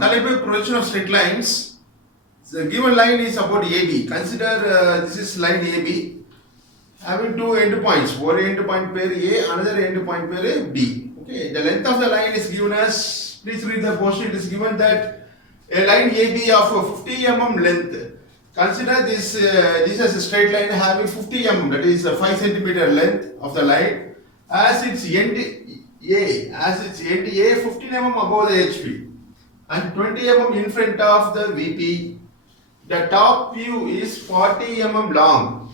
Calibrate projection of straight lines. The given line is about AB. Consider this is line AB having two endpoints. One endpoint pair A, another endpoint pair B. Okay, the length of the line is given as, please read the question. It is given that a line AB of 50 mm length. Consider this as a straight line having 50 mm, that is a 5 centimeter length of the line, as its end A 15 mm above the HP and 20 mm in front of the VP. The top view is 40 mm long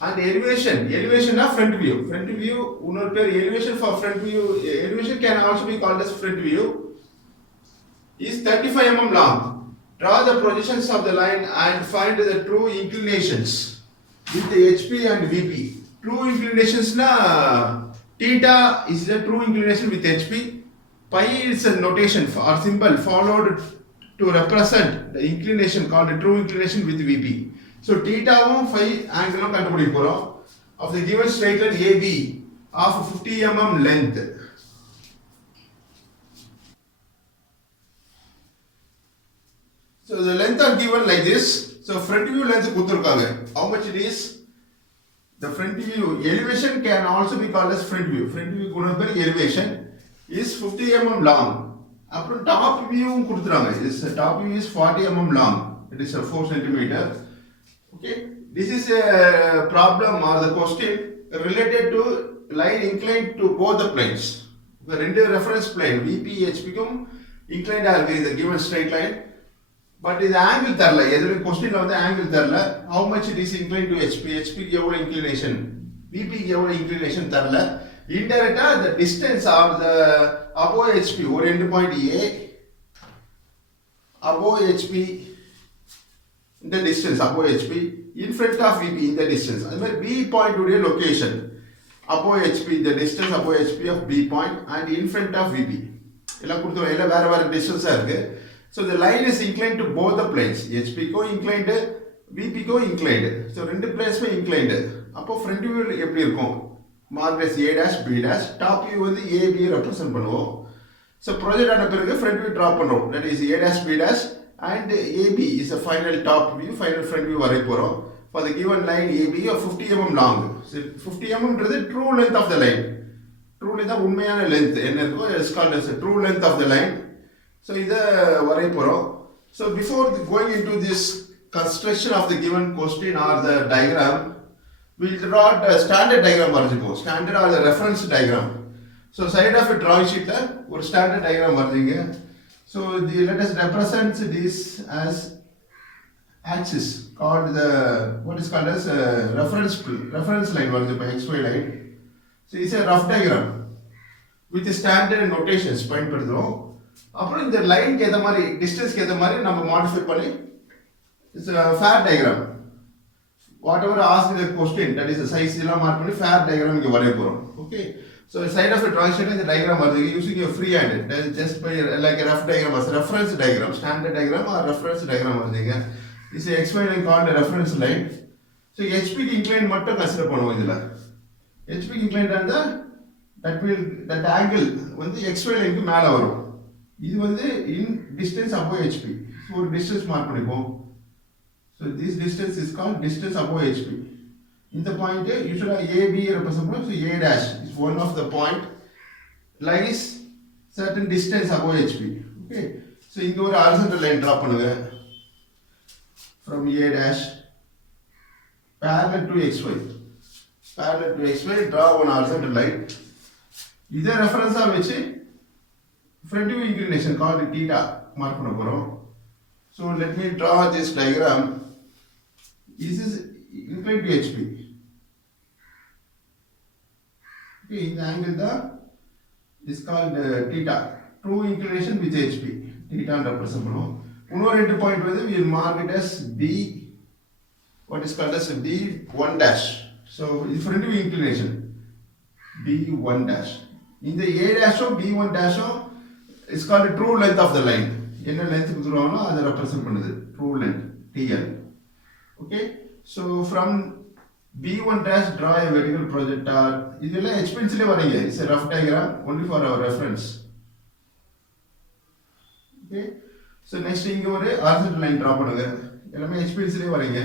and elevation of front view. Front view, elevation for front view, elevation can also be called as front view, is 35 mm long. Draw the projections of the line and find the true inclinations with the HP and VP. True inclinations na theta is the true inclination with HP. Pi is a notation or symbol followed to represent the inclination called the true inclination with VP. So theta and phi angle kandupidikom of the given straight line AB of 50 mm length. So the length are given like this. So front view length kuduthirukanga. How much it is? The front view elevation can also be called as front view. Front view elevation is 50 mm long. Appo top view kuduthiranga. This top view is 40 mm long. It is a 4 centimeter. Okay. This is a problem or the question related to line inclined to both the planes. The reference plane VP HP kum inclined are in the given straight line. But the angle tharla, edhu question la vandha angle tharla, how much it is inclined to HP ku evlo inclination, VP ku evlo inclination tharla. Indirect the distance or the above HP or end point A above HP in the distance above HP in front of VP in the distance. And B point would be location above HP, the distance above HP of B point and in front of VP. Ella kuduthu ella vera distance irukku. So the line is inclined to both the planes. HP ko inclined, VP ko inclined. So rendu planes me inclined. Appo front view eppadi irukum? Marked as A dash B dash. Top view வந்து A B represent பண்ணுவோம். So project ஆன பிறகு front view draw பண்றோம். That is A dash B dash and AB is the final top view, final front view வரை போறோம். For the given line AB of 50 mm long. So 50 mm ன்றது true length of the line. True length of உண்மையான length என்ன இருக்கோ is called as a true length of the line. So இத வரை போறோம். So before going into this construction of the given question or the diagram, we'll draw a standard diagram வரைஞ்சுப்போம். Standard or the reference diagram. So side of a drawing sheet ஒரு standard diagram வரைஞ்சிங்க. So let us represent this as axis called the what is called as reference line வரைஞ்சுப்போம், XY line. So it's a rough diagram with standard notations பயன்படுத்துறோம். அப்புறம் இந்த லைனுக்கு ஏத்த மாதிரி டிஸ்டன்ஸ்க்கு ஏத்த மாதிரி நம்ம மாடிஃபை பண்ணி it's fair diagram whatever asked the question, that is the size எல்லாம் மார்க் பண்ணி ஃபேர் டயகிராம் இங்க வரைய போறோம். Okay, so side of a drawing sheet இந்த டயகிராம் வருது using your free hand, just by like a rough diagram as reference diagram, standard diagram or reference diagram வருதுங்க. This is xy line called a reference line. So HP inclined மட்டும் consider பண்ணுவோம். இதுல HP inclined இருந்தா that angle வந்து xy லைனுக்கு மேல வரும். இது வந்து in distance above HP. So ஒரு distance மார்க் பண்ணிப்போம். So this distance is called distance above HP. In the point usually AB represent, so A dash is one of the point lies certain distance above HP. Okay, so இங்க ஒரு horizontal line draw பண்ணுங்க from A dash parallel to XY. Parallel to XY draw one horizontal line. இத ரெஃபரன்ஸா வெச்சு front view inclination called theta mark பண்ண போறோம். So let me draw this diagram. This is inclined to HP. Okay, the angle is called theta. True inclination with HP. Theta represent பண்ணுவோம். இன்னொரு ரெண்டு point வந்து we will mark it as B, what is called as B1 dash. So இது front view inclination B1 dash. இந்த A dash or B1 dash is called true length of the line. என்ன length கொடுத்துருவாங்களோ அதை represent பண்ணுது true length TL. Okay, so from B1 dash draw a vertical projector. இதெல்லாம் H pencil வரீங்க. It's a rough diagram only for our reference. Okay, so next இங்கே ஒரு horizontal line draw பண்ணுங்க. எல்லாமே HPLCலே வரீங்க.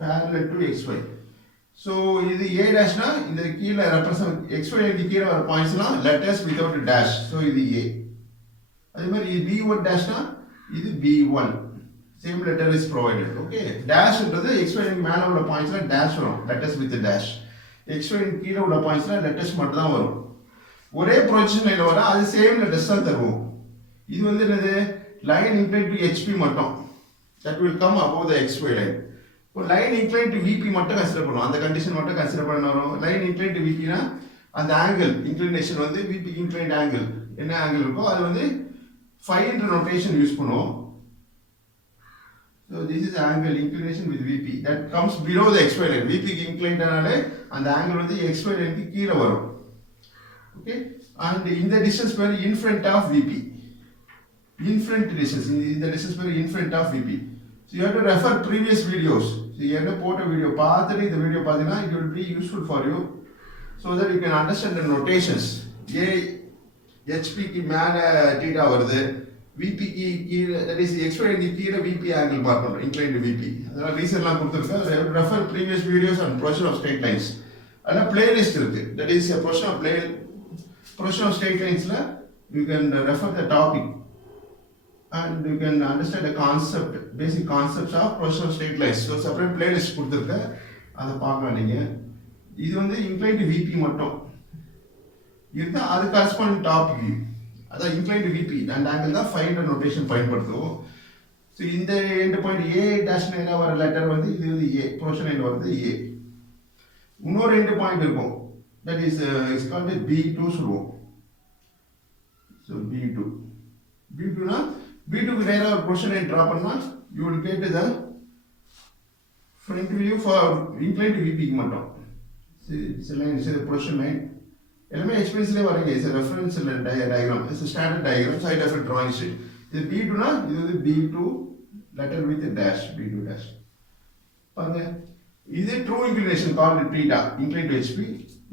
parallel to XY. ஸோ இது A டேஷ்னா இந்த கீழே ரெப்ரசன்ட் XY க்கு கீழே வர பாயிண்ட்ஸ்லாம் லெட்டர்ஸ் வித்வுட் டேஷ். ஸோ இது A. அதே மாதிரி இது B1 டேஷ்னா இது B1. Same letter is provided. Okay, டேஷ்ன்றது XY க்கு மேலே உள்ள பாயிண்ட்ஸ்ல டேஷ் வரும், லெட்டர்ஸ் வித் டேஷ். XY க்கு கீழே உள்ள பாயிண்ட்ஸ்ல லெட்டர்ஸ் மட்டும் தான் வரும். ஒரே ப்ரொஜெக்ஷன்ல வர அது சேம் லெட்டர்ஸ் தான் தருவோம். இது வந்து என்னது லைன் இன்க்ளைன் டு HP மட்டும். That will come above the XY line. இப்போ லைன் இன்க்ளைன் டு VP மட்டும் கன்சிடர் பண்ணுவோம். அந்த கண்டிஷன் மட்டும் கன்சிடர் பண்ண வரும். லைன் இன்க்ளைன் டு VPனா அந்த ஆங்கிள் இன்க்ளினேஷன் வந்து VP இன்க்ளைன்ட் ஆங்கிள் என்ன ஆங்கிள் இருக்கோ அது வந்து phi என்ற நோட்டேஷன் யூஸ் பண்ணுவோம். So this is angle inclination with VP that comes below the XY line. VP க்கு inclined ஆனாலே அந்த ஆங்கிள் வந்து XY line க்கு கீழ வரும். Okay, and in the distance where in front of VP, in front distance, in the distance where in front of VP. So you have to refer previous videos. So you have to put a video பார்த்துட்டு இந்த video பார்த்தீங்கன்னா it will be useful for you so that you can understand the notations. A HP க்கு மேல θ வருது, VP க்கு கீழே that is XY க்கு கீழே VP angle மார்க் பண்றோம், inclined to VP. அதனால ரீசன்லாம் கொடுத்திருக்கேன். refer previous videos on projection of straight lines. அதனால playlist இருக்கு. That is a projection of straight linesல you can refer the topic and you can understand the concept, basic concepts of projection of straight lines. So separate playlist கொடுத்திருக்கேன், அதை பார்க்கலாம் நீங்க. இது வந்து inclined to VP மட்டும் இருந்தா அது corresponding top view. அதான் inclined to VP and angle தான் phi என்ற நோட்டேஷன் பயன்படுத்துவோம். ஸோ இந்த எண்ட் பாயிண்ட் A டேஷ் என்ன வர லெட்டர் வந்து இது வந்து A, ப்ரொஜெக்ஷன் லைன் வருது A. இன்னொரு எண்ட் பாயிண்ட் இருக்கும், that is it's called B2 சொல்லுவோம். ஸோ B2னா B2 க்கு நேரா ஒரு ப்ரொஜெக்ஷன் லைன் டிரா பண்ணா you will get the front view for inclined to VP க்கு மட்டும். it's a line, it's a projection line. எல்லாமே HPLCலே வரீங்க. it's a reference diagram, it's a standard diagram, side effect drawing sheet. இது B2னா இது வந்து B2 letter with a dash, B2 dash. பாருங்க, இது true inclination called theta, inclined to HP.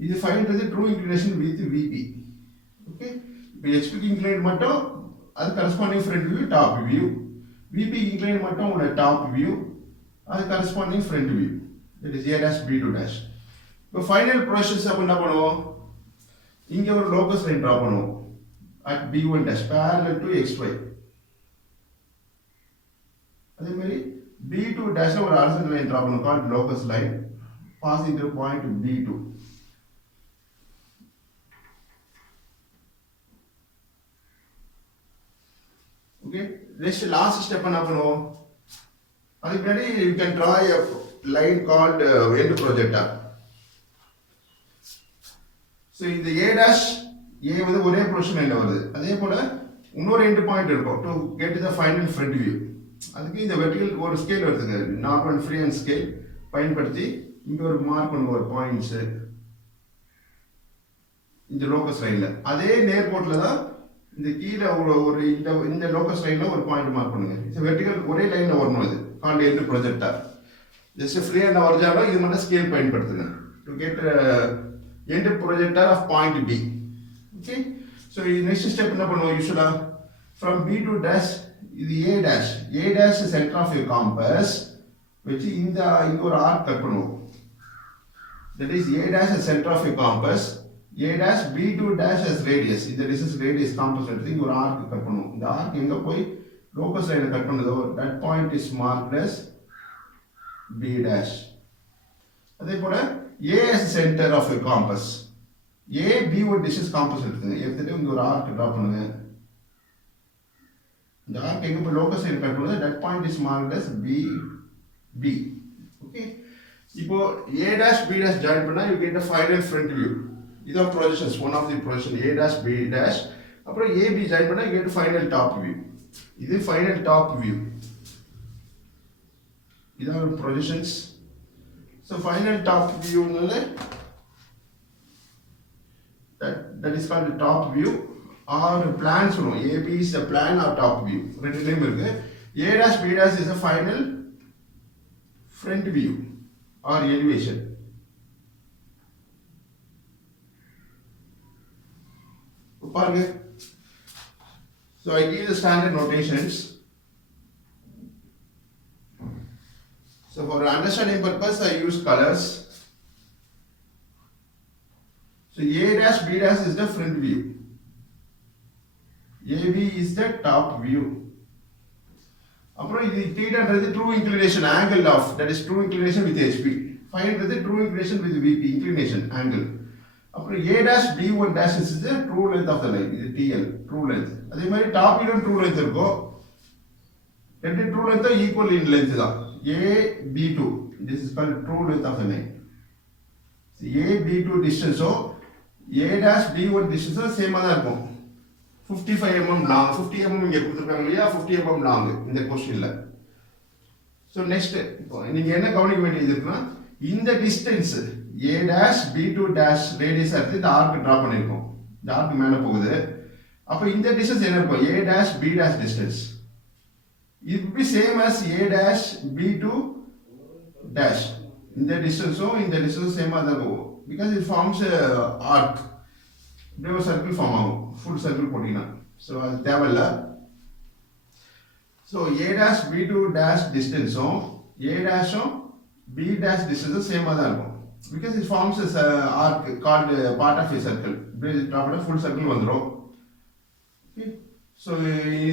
இது find the true inclination with VP. Okay, இப்போ HP க்கு inclined மட்டும் அது corresponding front view, top view. VP க்கு inclined மட்டும் உள்ள top view, அது corresponding front view. that is A dash B2 dash. இப்போ ஃபைனல் ப்ரொஜெக்ஷன்ஸ் அப்ப என்ன பண்ணுவோம், இங்க ஒரு லோகஸ் லைன் டிரா பண்ணுவோம் at B1 dash parallel to XY. அதே மாதிரி B2 dash ஒரு horizontal line டிரா பண்ணுவோம் called locus line passing through point B2. okay, next last step என்ன பண்ணுவோம், அதுக்கு முன்னாடி you can draw a line called end projector. So இந்த A dash A வந்து ஒரே ப்ரொஜெக்ஷன் லைன்ல வருது. அதே போல இன்னொரு எண்ட் பாயிண்ட் இருக்கும் to get the final front view. அதுக்கு இந்த வெர்டிகல் ஒரு ஸ்கேல் எடுத்துங்க, நார்மல் ஃப்ரீ ஹேண்ட் ஸ்கேல் பயன்படுத்தி இங்க ஒரு மார்க் பண்ணுங்க ஒரு பாயிண்ட்ஸ் இந்த லோகஸ் லைன்ல. அதே நேர்கோட்டில் தான் இந்த கீழே ஒரு இந்த லோகஸ் லைன்ல ஒரு பாயிண்ட் மார்க் பண்ணுங்க. இது வெர்டிகல் ஒரே லைன்ல வரணும். இது called end projector. Just free hand வரைஞ்சாலும் இது மட்டும் ஸ்கேல் பயன்படுத்துங்க to get end projector of point B. okay, so next step என்ன பண்ணுவோம், யூசுவலா from B2 dash இது A dash is center of your compass வச்சு இங்க ஒரு ஆர்க் கட் பண்ணுவோம். that is A dash is center of your compass, A dash B2 dash as radius, இந்த distance radius compass எடுத்து இங்க ஒரு ஆர்க் கட் பண்ணுவோம். இந்த ஆர்க் எங்க போய் லோகஸ் லைனை கட் பண்ணுதோ that point is marked as B dash. அதே போல A as center of a compass, A B1 distance compass எடுத்துங்க. எடுத்துட்டு இங்க ஒரு ஆர்க் டிரா பண்ணுங்க. இந்த ஆர்க் எங்க போய் லோகஸ் லைன் கட் பண்ணுதோ that point is marked as B. Okay, இப்போ A dash B dash join பண்ணா you get the final front view. இதான் ப்ரொஜெக்ஷன்ஸ், one of the projection A dash B dash. அப்புறம் AB ஜாயின் பண்ணா you get the final top view. இது final top view. இதான் projections. So final top view that is called the top view or plan சொல்லுவோம். AB is the plan or top view, ரெண்டு name இருக்கு. A dash B dash is the final front view or elevation. So I give the standard notations. So for understanding purpose, I use colors. So A dash B dash is the front view. AB is the top view. அப்புறம் இது theta true inclination angle of, that is true inclination with HP. Phi true inclination with VP, inclination angle. அப்புறம் A dash B1 dash is the true length of the line. இது TL, true length. அதே மாதிரி top view true length இருக்கும். ரெண்டு true length equal in length தான். A B2, this is called true length of the line. So A B2 distance, so A dash B1 distance same தான் இருக்கும். 55 mm long, 50 mm இங்க கொடுத்திருக்காங்க இல்லையா, 50 mm long இந்த क्वेश्चनல. So next இப்போ நீங்க என்ன கவனிக்க வேண்டியது இருக்குன்னா, இந்த distance A dash B2 dash radius எடுத்து இந்த arc டிரா பண்ணிருக்கோம். இந்த arc மேல போகுது. அப்ப இந்த distance என்ன இருக்கும்? A dash B dash distance. It will be same as A dash B2 dash. இந்த டிஸ்டன்ஸும் இந்த டிஸ்டன்ஸ் சேமா தான் இருக்கும். Because it forms a arc. இப்படி ஒரு சர்க்கிள் ஃபார்ம் ஆகும். ஃபுல் சர்க்கிள் போட்டீங்கன்னா. ஸோ அது தேவையில்ல. So A dash B2 dash டிஸ்டன்ஸும் A dashும் B dash டிஸ்டன்ஸும் சேமாக தான் இருக்கும். Because it forms a arc called part of a circle. இப்படி ட்ராப் ஃபுல் சர்க்கிள் வந்துடும். ஸோ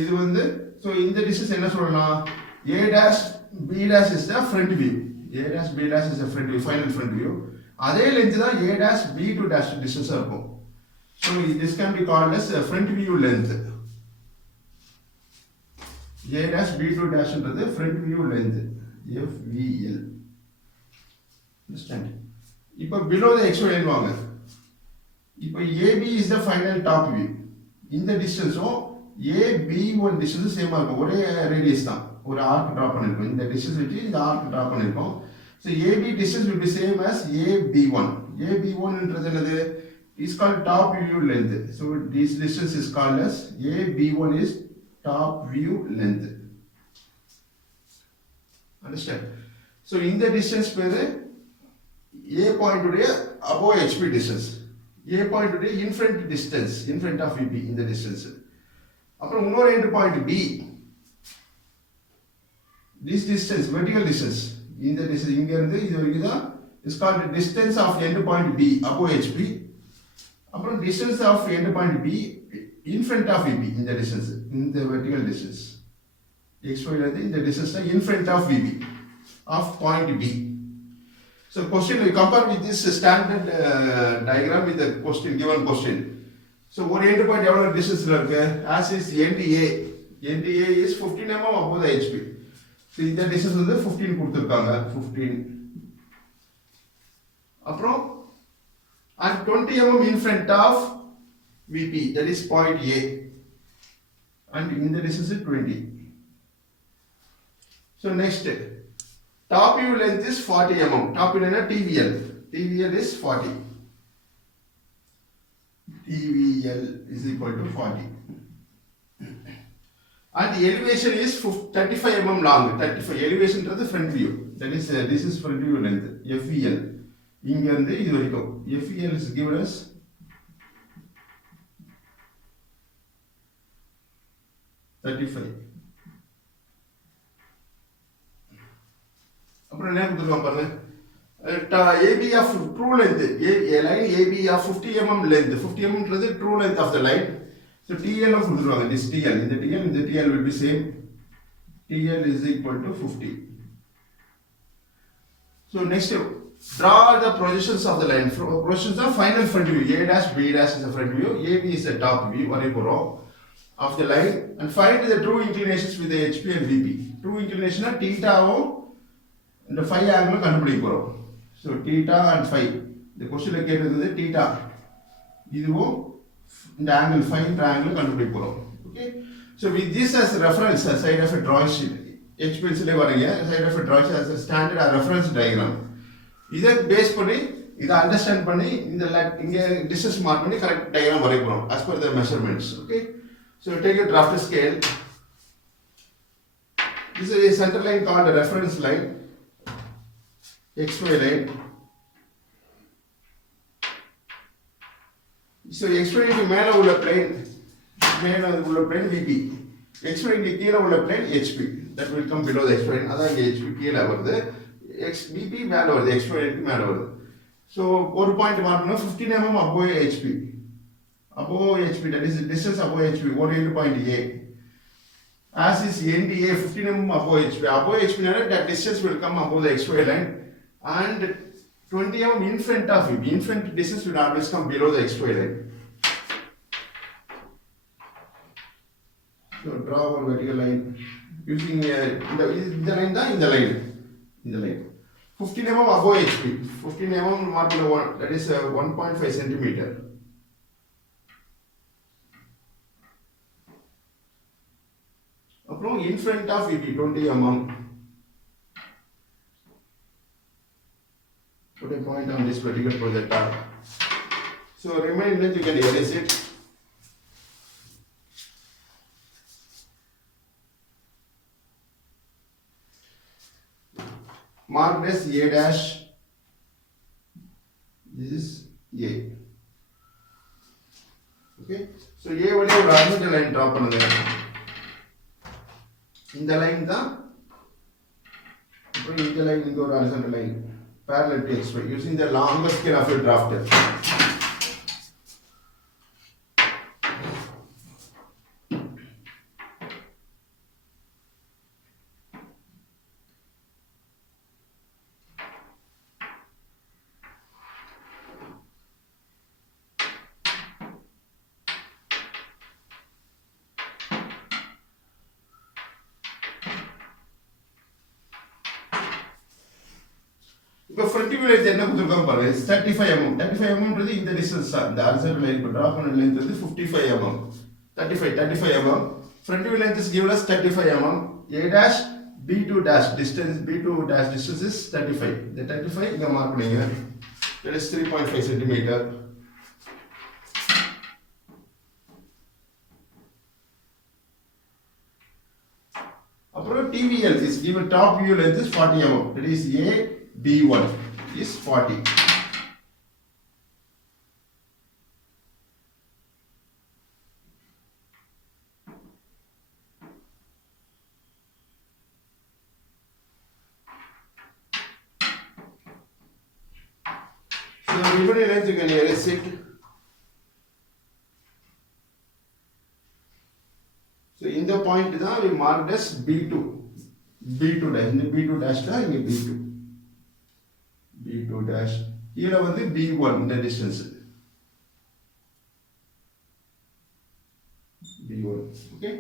இது வந்து, ஸோ இந்த டிஸ்டன்ஸ் என்ன சொல்லலாம்? A dash B dash is the front view. A dash B dash is the front view, final front view. அதே length தான் A dash B2 dash டிஸ்டன்ஸாக இருக்கும். So this can be called as front view length. A dash B2 dash is front view length, FVL. Understand? இப்போ below the XY line வாங்க. இப்போ AB is the final top view. இந்த டிஸ்டன்ஸும் AB1 distance சேமா இருக்கும். ஒரே radius தான். ஒரு arc draw பண்ணிருக்கோம். இந்த டிஸ்டன்ஸ் வச்சு இந்த ஆர்க் டிரா பண்ணிருக்கோம். So AB distance will be same as AB1. AB1 என்றது என்னது? Is called top view length. So this distance is called as AB1 is top view length. Understand? So in the distance பேரு A point உடைய above HP distance. A point உடைய in front distance, in front of VP in the distance. அப்புறம் இன்னொரு end point B. This distance, vertical distance. இந்த distance இங்க இருந்து இது வரைக்கும் தான் is called distance of end point B above HP. அப்புறம் distance of end point B in front of VP இந்த distance, இந்த vertical distance. XY ல இருந்து இந்த distance in front of VP of point B. So question, we compare with this standard diagram with the question, given question. So one end point எவ்வளவு டிஸ்டன்ஸ்ல இருக்கு? As is end A. End A is 15 mm above the HP. So இந்த distance வந்து 15 கொடுத்திருக்காங்க. 15. அப்புறம் and 20 mm in front of VP, that is point A. And in the distance is 20. So next, top view length is 40 mm. Top view length TVL. TVL is 40. TVL is equal to 40. And the elevation is 35 mm long. 35 elevation to the front view. That is this is front view length. FVL. இங்க இருந்து இது வரைக்கும். FVL is given as 35. அப்புறம் என்ன கொடுத்துருக்கோம் பாருங்க. AB of true length. A line AB of 50 mm length. 50 mm is the true length of the line. So TL of கொடுத்துருவாங்க. This TL. இந்த TL will be same. TL is equal to 50. So next, draw the projections of the line. Projections of final front view. A dash B dash is the front view. AB is the top view of the line. And find the true inclinations with the HP and VP. True inclination is theta and the phi angle கண்டுபிடிக்க போறோம். So theta and phi. The question கேட்டது theta. இதுவும் இந்த angle phi triangle கண்டுபிடிக்க போறோம். Okay. So with this as reference, side of a drawing sheet. H pencil வரீங்க. Side of a drawing sheet as a standard reference diagram. இதை base பண்ணி இதை understand பண்ணி இந்த இங்க டிஸ்டன்ஸ் மார்க் பண்ணி கரெக்ட் டயக்ராம் வரைய போறோம் as per the measurements. Okay. So take a draft scale. This is a center line called a reference line. XY line. So x1 க்கு மேல உள்ள plane VP, x1 க்கு கீழ உள்ள plane HP, that will come below the x1. அதான் இங்க HP கீழ வருது, VP மேல வருது, x1 க்கு மேல வருது. So ஒரு point mark 15 mm above HP, that is the distance above HP, what is the point A? As is NDA 15 mm above HP, that distance will come above the XY line, and 20 mm in front of VP, in front distance will always come below the XY line. So draw one vertical line using the line da in the line 15 mm above HP, 15 mm mark one, that is 1.5 centimeter. Approach in front of VP 20 mm. Put a point on this vertical projector. So remaining length you can erase it. Mark as A dash. This is A. Okay. So A வழியா ஒரு horizontal line draw பண்ணுங்க. இந்த line தான், அப்புறம் இந்த line இங்க ஒரு horizontal line parallel to XY using the longer scale of a drafter. இப்போ front view length என்ன கொடுத்திருக்காங்க பாருங்க, 35 mm. 35 mm ன்றது இந்த distance தான், இந்த horizontal line இப்போ draw பண்ண length வந்து 55 mm. 35 mm. Front view length is given as 35 mm. A dash B2 dash distance, B2 dash distance is 35. The 35 இங்க மார்க் பண்ணுங்க. That is 3.5 centimeter. அப்புறம் TVL is given, top view length is 40 mm. That is A B1 is 40. So remaining length you can erase it. So in the point தான் we marked as B2 dash, இந்த B2 dash தான் இங்க B2 dash, கீழ வந்து B1 இந்த distance B1. okay,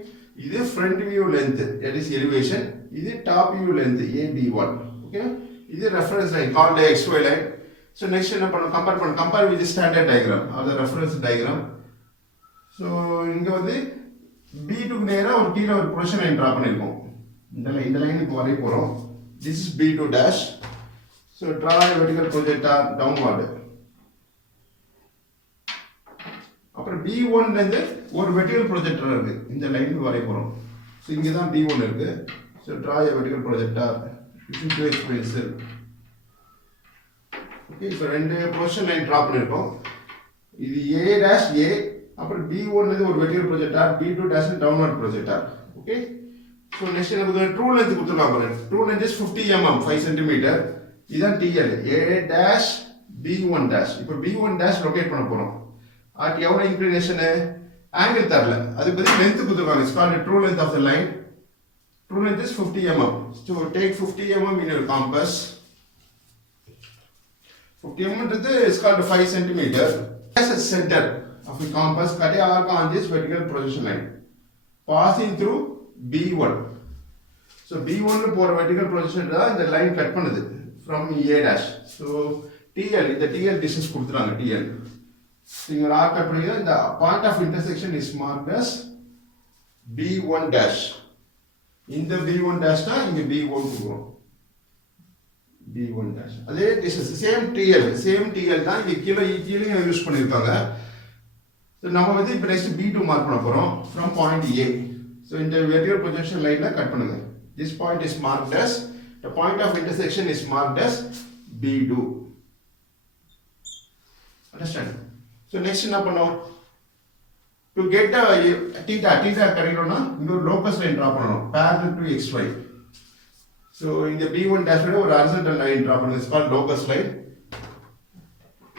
இது front view length, that is elevation, இது top view length AB1. okay, இது reference line called the XY line. So next என்ன பண்ணணும், compare with the standard diagram or the reference diagram. So இங்க வந்து B2 க்கு நேரா ஒரு கீழ ஒரு projection line draw பண்ணிருக்கோம், இந்த லைனுக்கு வரைய போறோம். This is B2 dash. So draw a vertical projector downward. அப்புறம் B1 ல இருந்து ஒரு vertical projector இருக்கு, இந்த லைனுக்கு வரைய போறோம். So இங்க தான் B1 இருக்கு. So draw a vertical projector using 2x pencil. Okay, so ரெண்டு position line draw பண்ணிருக்கோம். இது A dash A, அப்புறம் B1 ல இருந்து ஒரு vertical projector, B2 dash downward projector. Okay, so next என்ன true length கொடுத்திருக்காங்க பாருங்க. True length is 50 mm, 5 cm. இதான் TL, A dash B1 dash. இப்போ B1 dash locate பண்ண போறோம். at எவ்வளவு inclination, angle தரல, அதுக்கு பதிலா length கொடுத்திருக்காங்க. It's called the true length of the line. True length is 50 mm. So take 50 mm in your compass. 50 mm is called 5 cm. As a center of the compass, cut a arc on this vertical projection line passing through B1. So B1 ல போற vertical projection தான் இந்த line cut பண்ணுது from A dash. So TL, இந்த TL distance கொடுத்துறாங்க TL. So இங்க ஒரு arc cut பண்ணிங்க, இந்த point of intersection is marked as B1 dash. இந்த B1 dash தான் இங்க B1 கொடுக்கிறோம், B1 dash. அதே distance same TL தான் இங்க கீழே யூஸ் பண்ணிருக்காங்க. So நம்ம வந்து இப்போ next B2 மார்க் பண்ண போறோம் from point A. So இந்த vertical projection லைன்ல கட் பண்ணுங்க. This point is marked as, the point of intersection is marked as B2. Understand? So next என்ன பண்ணோம், to get the theta கிடைக்கணும்னா இங்க ஒரு locus line draw பண்ணனும் parallel to xy. So இந்த b1 dash ஒரு horizontal line draw பண்ணனும், it's called locus line.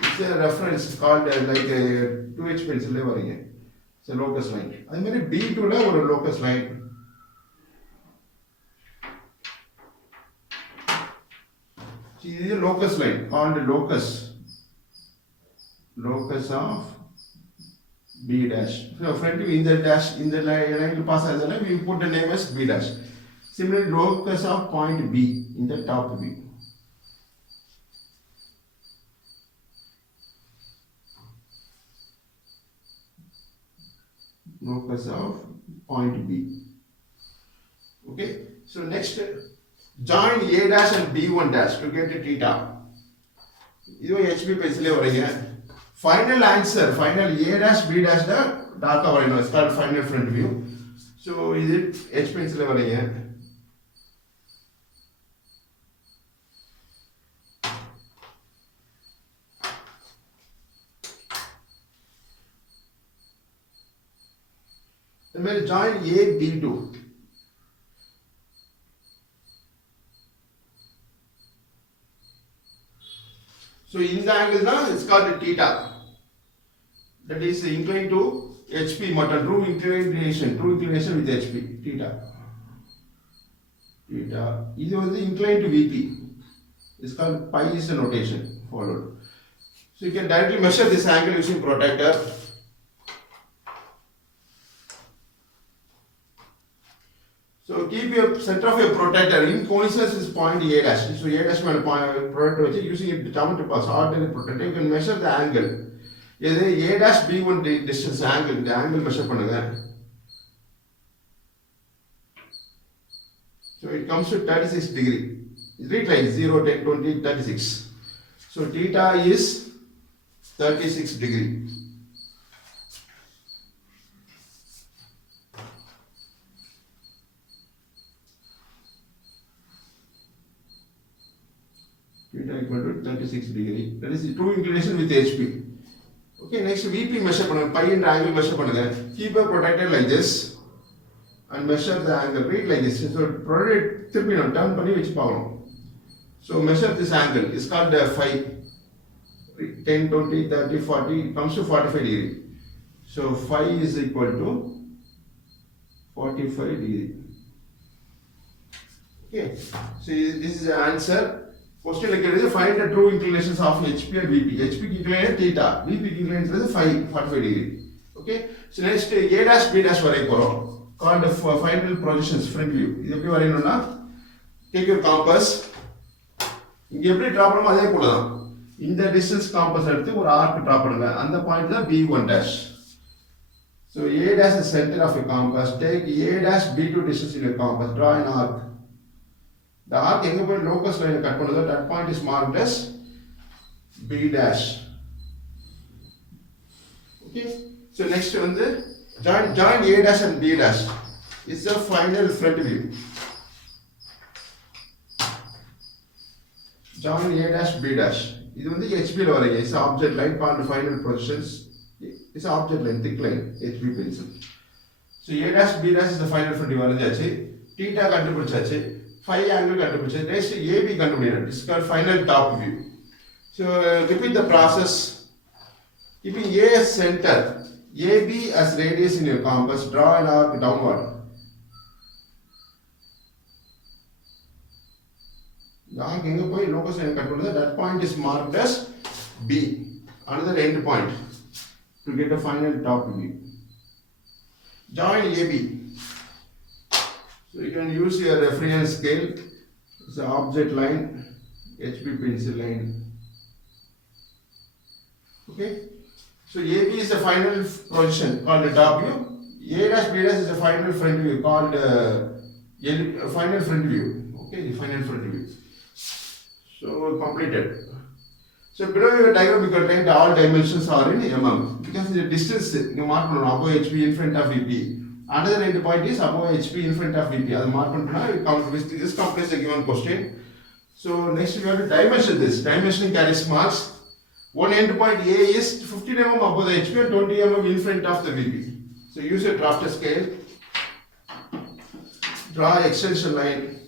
It's a reference called like a 2h pencil ல வரீங்க, it's a locus line. அதே மாதிரி b2 ல ஒரு locus line. See, this is a locus line called locus of b dash. So front view in the dash in the line to pass as a line, we put the name as b dash. Similarly, locus of point b in the top view. Locus of point b. Okay, so next join a dash and b1 dash to get the theta. இது hp பென்சிலே வரீங்க. Final answer, final a dash b dash da டார்க்கா வரையணும், it's called final front view. So இது h பென்சிலே வரீங்க. And then join a b2. So in the angle now it's called theta. That is inclined to HP motor, true inclination with HP, theta. This is inclined to VP. It's called pi is the notation followed. So you can directly measure this angle using protractor. So keep your center of your protractor in coincidence is point A dash. So A dash point protractor using it determined to pass ordinary protractor, you can measure the angle. This A dash B1 distance angle, the angle measure பண்ணுங்க. So it comes to 36 degree. Read like 0, 10, 20, 36. So theta is 36 degree. Theta equal to 36 degree. That is the true inclination with HP. Okay, next VP measure பண்ணுங்க, pi and angle measure பண்ணுங்க. Keep a protractor like this and measure the angle. Read like this. So protractor திருப்பி நம்ம turn பண்ணி வெச்சு பார்க்கணும். So measure this angle. It's called phi. 10, 20, 30, 40 comes to 45 degree. So phi is equal to 45 degree. Okay. So this is the answer. Question like this, find the true inclinations of HP and VP. HP inclination theta, VP inclination is 45 degree. Okay. So next A dash B dash வரைய போறோம். Called the final projections front view. இது எப்படி வரையணும்னா, take your compass. இங்க எப்படி draw பண்ணோமோ அதே போல தான். இந்த distance compass எடுத்து ஒரு arc டிரா பண்ணுங்க. அந்த பாயிண்ட் தான் B1 dash. So A dash is center of your compass. Take A dash B2 distance in your compass. Draw an arc. The arc எங்க போய் locus line கட் பண்ணுதோ that point is marked as B dash. Okay, so next வந்து join A dash and B dash. It's the final front view. Join A dash B dash. இது வந்து HP ல வரீங்க. It's object line called final positions. It's object line, thick line, HP pencil. So A dash B dash is the final front view வரைஞ்சாச்சு. theta கண்டுபிடிச்சாச்சு. Phi angle கண்டுபிடிச்சு. Next AB கண்டுபிடிக்கணும். This is called final top view. So repeat the process. Keeping A as center, AB as radius in your compass, draw an arc downward. The arc எங்க போய் locus line cut பண்ணுதோ that point is marked as B. Another end point to get a final top view. Join AB. So you can use your reference scale. It's an object line, HB pencil line. Okay. So AB is the final position called the top view. A dash B dash is the final front view called final front view. Okay, the final front view. So completed. So below your diagram you can write all dimensions are in mm because the distance you mark above HB in front of VP. Another end point is above HP in front of VP. That mark this completes the given question. So next we have to dimension this. Dimensioning carries marks. One end point A is 15 mm above the HP and 20 mm in front of the VP. So use a drafter scale, draw extension line.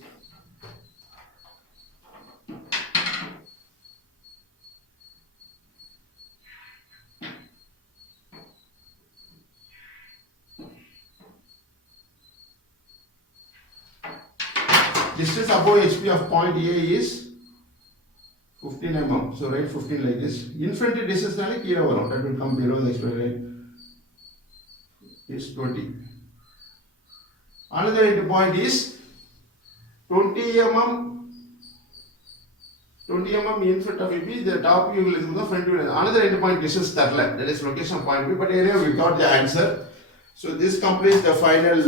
Distance above HP of point A is 15 mm. So write 15 like this. Infinite distance that will come below the expiry line is 20. Another end point is 20 mm. 20 mm in front of VP. The top view is the front view. Another end point distance that is location point B. But anyway, we got the answer. So this completes the final.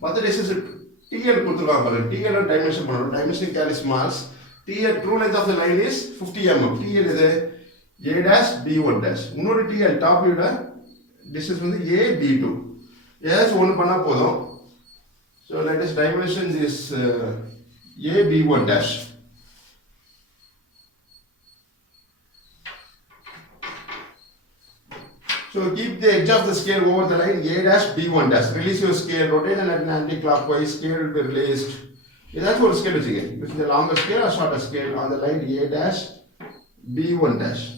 What the distance? TL TL dimension dimension carries mass. TL true length of the line is 50 mm. TL is A dash B1 dash. Unnoru TL top view distance from the A B2. Yes, one panna podum. So let us dimension this A B1 dash. So keep the edge of the scale over the line A dash B1 dash. Release your scale, rotate and at an anti-clockwise, scale will be released. That's what scale is again. Using the longer scale or shorter scale on the line A dash B1 dash.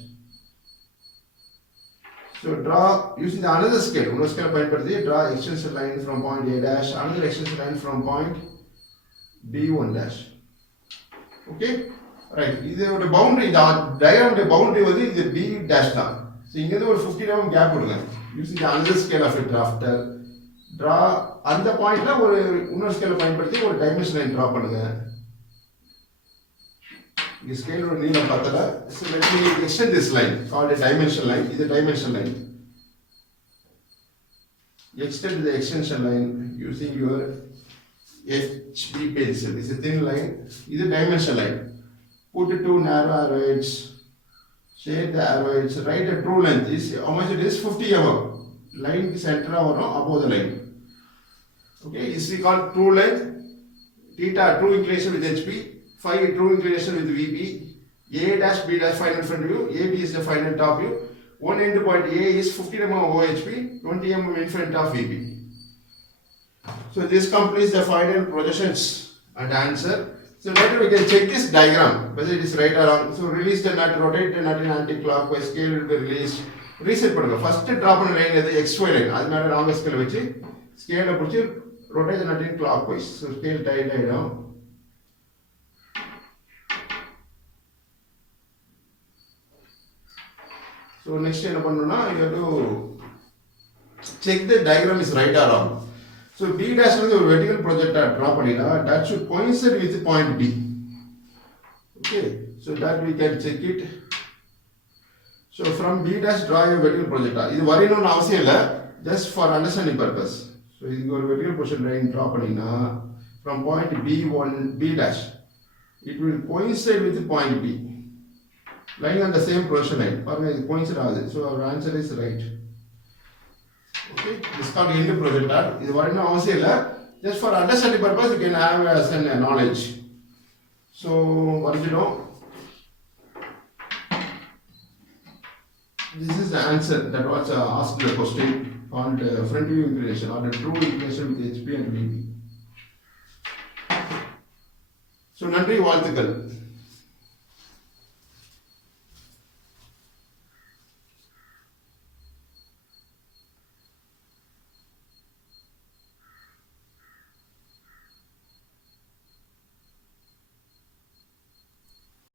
So draw using the another scale. One scale point draw extension line from point A dash, another extension line from point B1 dash. Okay? Right. This is the boundary. The diagram of the boundary is the B dash down. So இங்க ஒரு 15 mm gap கொடுங்க. Using the another scale of a drafter, draw அந்த பாயிண்ட்ல ஒரு இன்னொரு ஸ்கேலை பயன்படுத்தி ஒரு டைமென்ஷன் லைன் டிரா பண்ணுங்க. இந்த ஸ்கேலோட நீளம் பார்த்தல. So let me extend this line called a dimension line. இது dimension line. Extend the extension line using your HB pencil. It's a thin line. இது dimension line. Put two narrow arrows. Shade the arrows, write a true length is how much it is 50 mm. Line center above the line. Okay, is we call true length, theta true inclination with HP, phi true inclination with VP, A dash B dash final front view, AB is the final top view. One end point A is 50 mm above HP, 20 mm in front of VP. So this completes the final projections and answer. So later we can check this diagram whether it is right or wrong. So release the nut, rotate the nut in anti-clockwise, scale will be released. Reset பண்ணுங்க. First drop on line is XY line. அது மேல wrong scale வச்சு scale புடிச்சு rotate the nut in clockwise. So scale tight ஆயிடும். So next என்ன பண்ணனும்னா you have to check the diagram is right or wrong. So B dash is a vertical projector draw panina that should coincide with point B. Okay, so that we can check it. So from B dash draw a vertical projector. This worry no avashyam illa, just for understanding purpose. So this is your vertical position line draw panina from point B1 B dash. It will coincide with point B. Lying on the same position line. Coincide agudhu. So our answer is right. Okay, this is called end projector. This is no avashyam illa, just for understanding purpose you can have some knowledge. So what is it? This is the answer that was asked the question on the front view inclination or the true inclination with HP and VP. So நன்றி வாழ்த்துக்கள்.